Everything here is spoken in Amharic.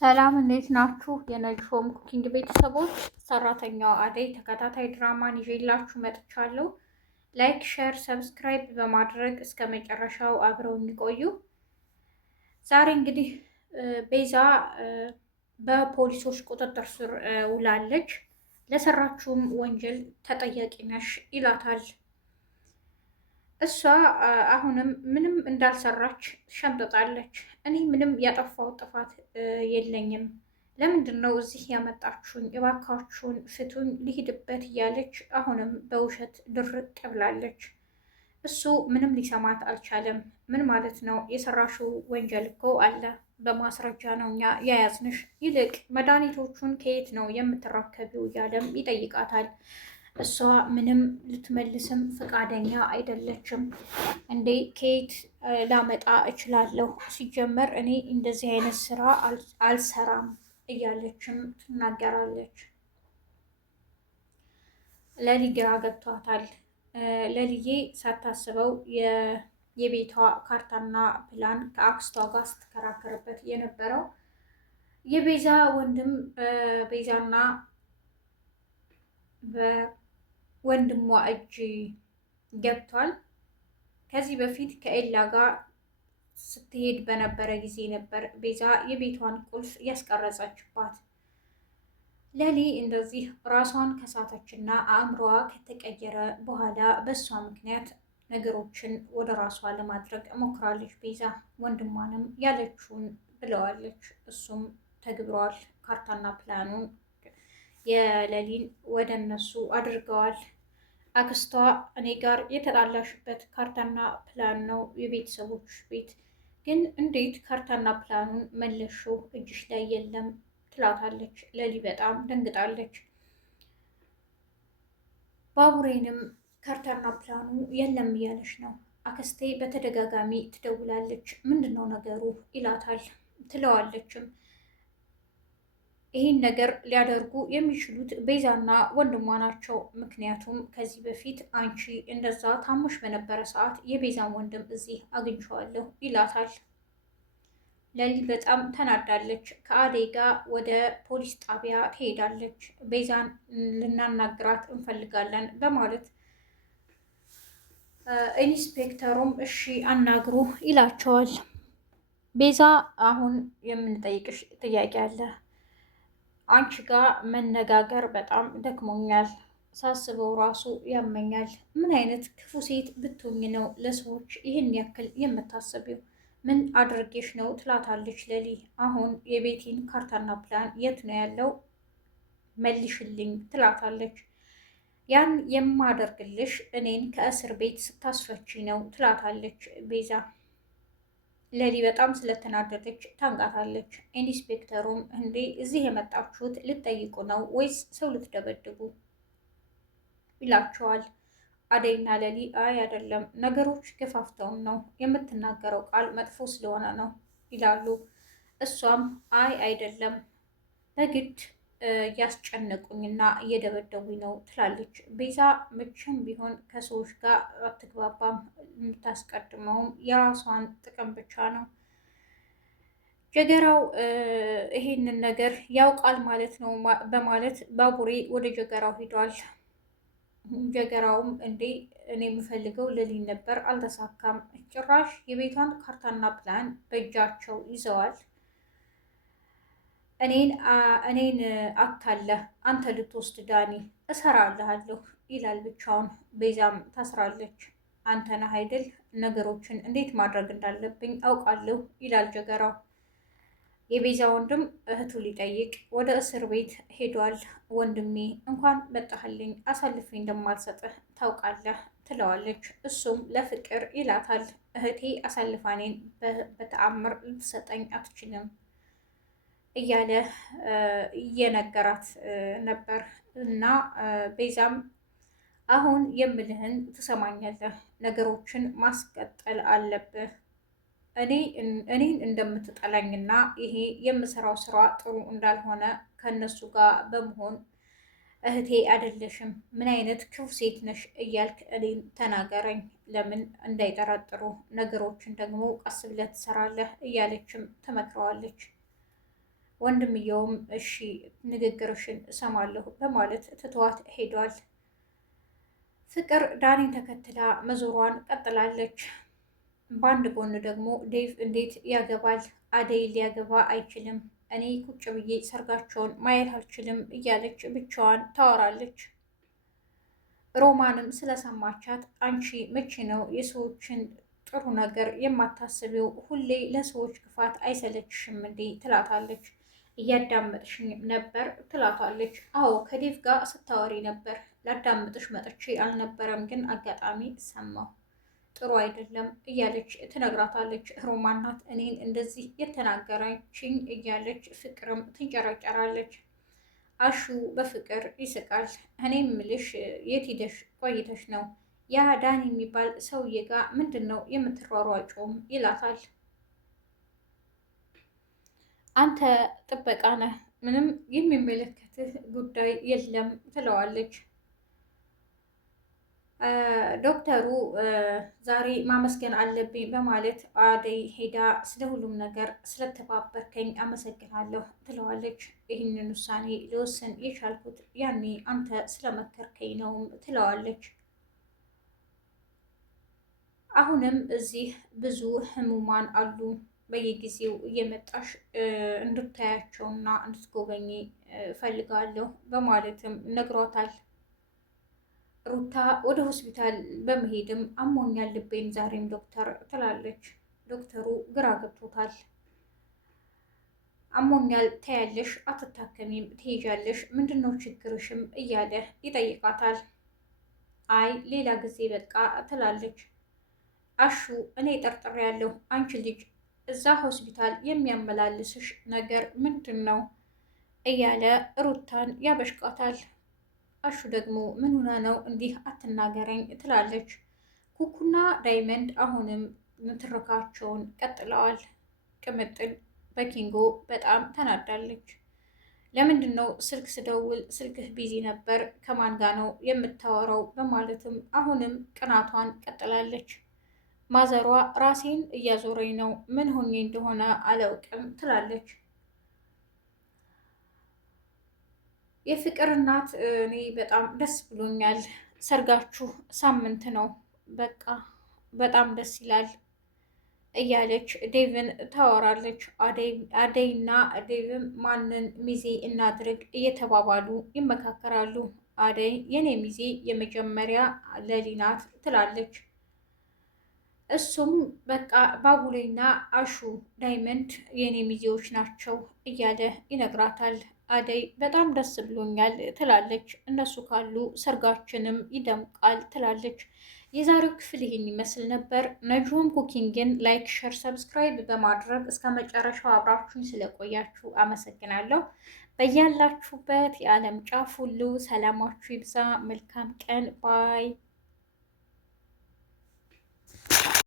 ሰላም እንዴት ናችሁ? የነጅሆም ኩኪንግ ቤተሰቦች፣ ሰራተኛዋ አደይ ተከታታይ ድራማን ይዤላችሁ መጥቻለሁ። ላይክ፣ ሼር፣ ሰብስክራይብ በማድረግ እስከ መጨረሻው አብረው የሚቆዩ። ዛሬ እንግዲህ ቤዛ በፖሊሶች ቁጥጥር ስር ውላለች። ለሰራችውም ወንጀል ተጠያቂ ነሽ ይላታል። እሷ አሁንም ምንም እንዳልሰራች ሸምጥጣለች። እኔ ምንም ያጠፋው ጥፋት የለኝም፣ ለምንድን ነው እዚህ ያመጣችሁኝ? እባካችሁን ፍቱኝ፣ ልሂድበት እያለች አሁንም በውሸት ድርቅ ብላለች። እሱ ምንም ሊሰማት አልቻለም። ምን ማለት ነው? የሰራሽው ወንጀል እኮ አለ፣ በማስረጃ ነው እኛ የያዝንሽ። ይልቅ መድኃኒቶቹን ከየት ነው የምትራከቢው? እያለም ይጠይቃታል። እሷ ምንም ልትመልስም ፈቃደኛ አይደለችም። እንዴ ከየት ላመጣ እችላለሁ? ሲጀመር እኔ እንደዚህ አይነት ስራ አልሰራም እያለችም ትናገራለች። ለሊ ግራ ገብቷታል። ለልዬ ሳታስበው የቤቷ ካርታና ፕላን ከአክስቷ ጋር ስትከራከርበት የነበረው የቤዛ ወንድም በቤዛና በወንድሟ እጅ ገብቷል። ከዚህ በፊት ከኤላ ጋር ስትሄድ በነበረ ጊዜ ነበር ቤዛ የቤቷን ቁልፍ ያስቀረጸችባት። ለሊ እንደዚህ ራሷን ከሳተችና አእምሮዋ ከተቀየረ በኋላ በእሷ ምክንያት ነገሮችን ወደ ራሷ ለማድረግ ሞክራለች። ቤዛ ወንድሟንም ያለችውን ብለዋለች፣ እሱም ተግብረዋል። ካርታና ፕላኑን የለሊን ወደ እነሱ አድርገዋል። አክስቷ እኔ ጋር የተጣላሽበት ካርታና ፕላን ነው የቤተሰቦች ቤት፣ ግን እንዴት ካርታና ፕላኑን መለሽው? እጅሽ ላይ የለም ትላታለች። ለሊ በጣም ደንግጣለች። ባቡሬንም ካርታና ፕላኑ የለም እያለች ነው። አክስቴ በተደጋጋሚ ትደውላለች፣ ምንድን ነው ነገሩ ይላታል። ትለዋለችም ይህን ነገር ሊያደርጉ የሚችሉት ቤዛና ወንድሟ ናቸው። ምክንያቱም ከዚህ በፊት አንቺ እንደዛ ታሞሽ በነበረ ሰዓት የቤዛን ወንድም እዚህ አግኝቼዋለሁ ይላታል። ለሊ በጣም ተናዳለች። ከአደይ ጋር ወደ ፖሊስ ጣቢያ ትሄዳለች። ቤዛን ልናናግራት እንፈልጋለን በማለት ኢንስፔክተሩም እሺ አናግሩ ይላቸዋል። ቤዛ አሁን የምንጠይቅሽ ጥያቄ አለ። አንቺ ጋር መነጋገር በጣም ደክሞኛል፣ ሳስበው ራሱ ያመኛል። ምን አይነት ክፉ ሴት ብትሆኝ ነው ለሰዎች ይህን ያክል የምታስቢው? ምን አድርጌሽ ነው ትላታለች ለሊ። አሁን የቤቲን ካርታና ፕላን የት ነው ያለው? መልሽልኝ ትላታለች። ያን የማደርግልሽ እኔን ከእስር ቤት ስታስፈቺ ነው ትላታለች ቤዛ። ለሊ በጣም ስለተናደደች ታንቃታለች። ኢንስፔክተሩም እንዴ እዚህ የመጣችሁት ልትጠይቁ ነው ወይስ ሰው ልትደበድቡ ይላቸዋል። አደይና ለሊ አይ አይደለም፣ ነገሮች ገፋፍተውን ነው፣ የምትናገረው ቃል መጥፎ ስለሆነ ነው ይላሉ። እሷም አይ አይደለም፣ በግድ እያስጨነቁኝና እየደበደቡኝ ነው ትላለች። ቤዛ መቼም ቢሆን ከሰዎች ጋር አትግባባም፣ የምታስቀድመውም የራሷን ጥቅም ብቻ ነው። ጀገራው ይሄንን ነገር ያውቃል ማለት ነው በማለት ባቡሬ ወደ ጀገራው ሂዷል። ጀገራውም እንዴ እኔ የምፈልገው ለሊን ነበር፣ አልተሳካም። ጭራሽ የቤቷን ካርታና ፕላን በእጃቸው ይዘዋል። እኔን አታለህ አንተ ልትወስድ ዳኒ እሰራልሃለሁ ይላል ብቻውን። ቤዛም ታስራለች። አንተ ነህ አይደል ነገሮችን እንዴት ማድረግ እንዳለብኝ አውቃለሁ ይላል ጀገራው። የቤዛ ወንድም እህቱ ሊጠይቅ ወደ እስር ቤት ሄዷል። ወንድሜ እንኳን መጣህልኝ፣ አሳልፌ እንደማልሰጥህ ታውቃለህ ትለዋለች። እሱም ለፍቅር ይላታል። እህቴ አሳልፋኔን በተአምር ልትሰጠኝ አትችልም እያለ እየነገራት ነበር። እና ቤዛም አሁን የምልህን ትሰማኛለህ፣ ነገሮችን ማስቀጠል አለብህ። እኔን እንደምትጠላኝና ይሄ የምሰራው ስራ ጥሩ እንዳልሆነ ከነሱ ጋር በመሆን እህቴ አይደለሽም፣ ምን አይነት ክፉ ሴት ነሽ እያልክ እኔን ተናገረኝ፣ ለምን እንዳይጠረጥሩ ነገሮችን ደግሞ ቀስ ብለህ ትሰራለህ እያለችም ትመክረዋለች። ወንድምየውም እሺ ንግግርሽን እሰማለሁ በማለት ትተዋት ሄዷል። ፍቅር ዳኒን ተከትላ መዞሯን ቀጥላለች። በአንድ ጎን ደግሞ ዴቭ እንዴት ያገባል? አደይ ሊያገባ አይችልም። እኔ ቁጭ ብዬ ሰርጋቸውን ማየት አልችልም እያለች ብቻዋን ታወራለች። ሮማንም ስለሰማቻት አንቺ መቼ ነው የሰዎችን ጥሩ ነገር የማታስቢው? ሁሌ ለሰዎች ክፋት አይሰለችሽም እንዴ? ትላታለች። እያዳመጥሽኝ ነበር ትላታለች። አዎ ከዴቭ ጋር ስታወሪ ነበር። ላዳምጥሽ መጥቼ አልነበረም፣ ግን አጋጣሚ ሰማሁ። ጥሩ አይደለም እያለች ትነግራታለች። ሮማን ናት እኔን እንደዚህ የተናገረችኝ እያለች ፍቅርም ትንጨረጨራለች። አሹ በፍቅር ይስቃል። እኔ ምልሽ የት ሂደሽ ቆይተሽ ነው? ያ ዳን የሚባል ሰውዬ ጋር ምንድን ነው የምትሯሯጪውም? ይላታል። አንተ ጥበቃ ነህ፣ ምንም የሚመለከትህ ጉዳይ የለም ትለዋለች። ዶክተሩ ዛሬ ማመስገን አለብኝ በማለት አደይ ሄዳ ስለ ሁሉም ነገር ስለተባበርከኝ አመሰግናለሁ ትለዋለች። ይህንን ውሳኔ ልወስን የቻልኩት ያኔ አንተ ስለመከርከኝ ነውም ትለዋለች። አሁንም እዚህ ብዙ ህሙማን አሉ፣ በየጊዜው እየመጣሽ እንድታያቸውና እንድትጎበኝ ፈልጋለሁ በማለትም ነግሯታል። ሩታ ወደ ሆስፒታል በመሄድም አሞኛል ልቤን ዛሬም ዶክተር ትላለች። ዶክተሩ ግራ ገብቶታል። አሞኛል ታያለሽ፣ አትታከሚም፣ ትሄጃለሽ፣ ምንድነው ችግርሽም እያለ ይጠይቃታል። አይ ሌላ ጊዜ በቃ ትላለች። አሹ እኔ ጠርጥሬያለሁ፣ አንቺ ልጅ እዛ ሆስፒታል የሚያመላልስሽ ነገር ምንድን ነው እያለ ሩታን ያበሽቃታል። አሹ ደግሞ ምን ሆነ ነው እንዲህ አትናገረኝ ትላለች። ኩኩና ዳይመንድ አሁንም ንትርካቸውን ቀጥለዋል። ቅምጥል በኪንጎ በጣም ተናዳለች። ለምንድን ነው ስልክ ስደውል ስልክህ ቢዚ ነበር፣ ከማን ጋ ነው የምታወራው? በማለትም አሁንም ቅናቷን ቀጥላለች። ማዘሯ ራሴን እያዞረኝ ነው፣ ምን ሆኜ እንደሆነ አላውቅም ትላለች። የፍቅር እናት እኔ በጣም ደስ ብሎኛል፣ ሰርጋችሁ ሳምንት ነው፣ በቃ በጣም ደስ ይላል እያለች ዴቭን ታወራለች። አደይና ዴቭም ማንን ሚዜ እናድርግ እየተባባሉ ይመካከራሉ። አደይ የኔ ሚዜ የመጀመሪያ ለሊ ናት ትላለች። እሱም በቃ ባቡሌና አሹ ዳይመንድ የኔ ሚዜዎች ናቸው እያለ ይነግራታል። አደይ በጣም ደስ ብሎኛል ትላለች። እነሱ ካሉ ሰርጋችንም ይደምቃል ትላለች። የዛሬው ክፍል ይህን ይመስል ነበር። ነጅሆም ኩኪንግን ላይክ፣ ሸር፣ ሰብስክራይብ በማድረግ እስከ መጨረሻው አብራችሁኝ ስለቆያችሁ አመሰግናለሁ። በያላችሁበት የዓለም ጫፍ ሁሉ ሰላማችሁ ይብዛ። መልካም ቀን ባይ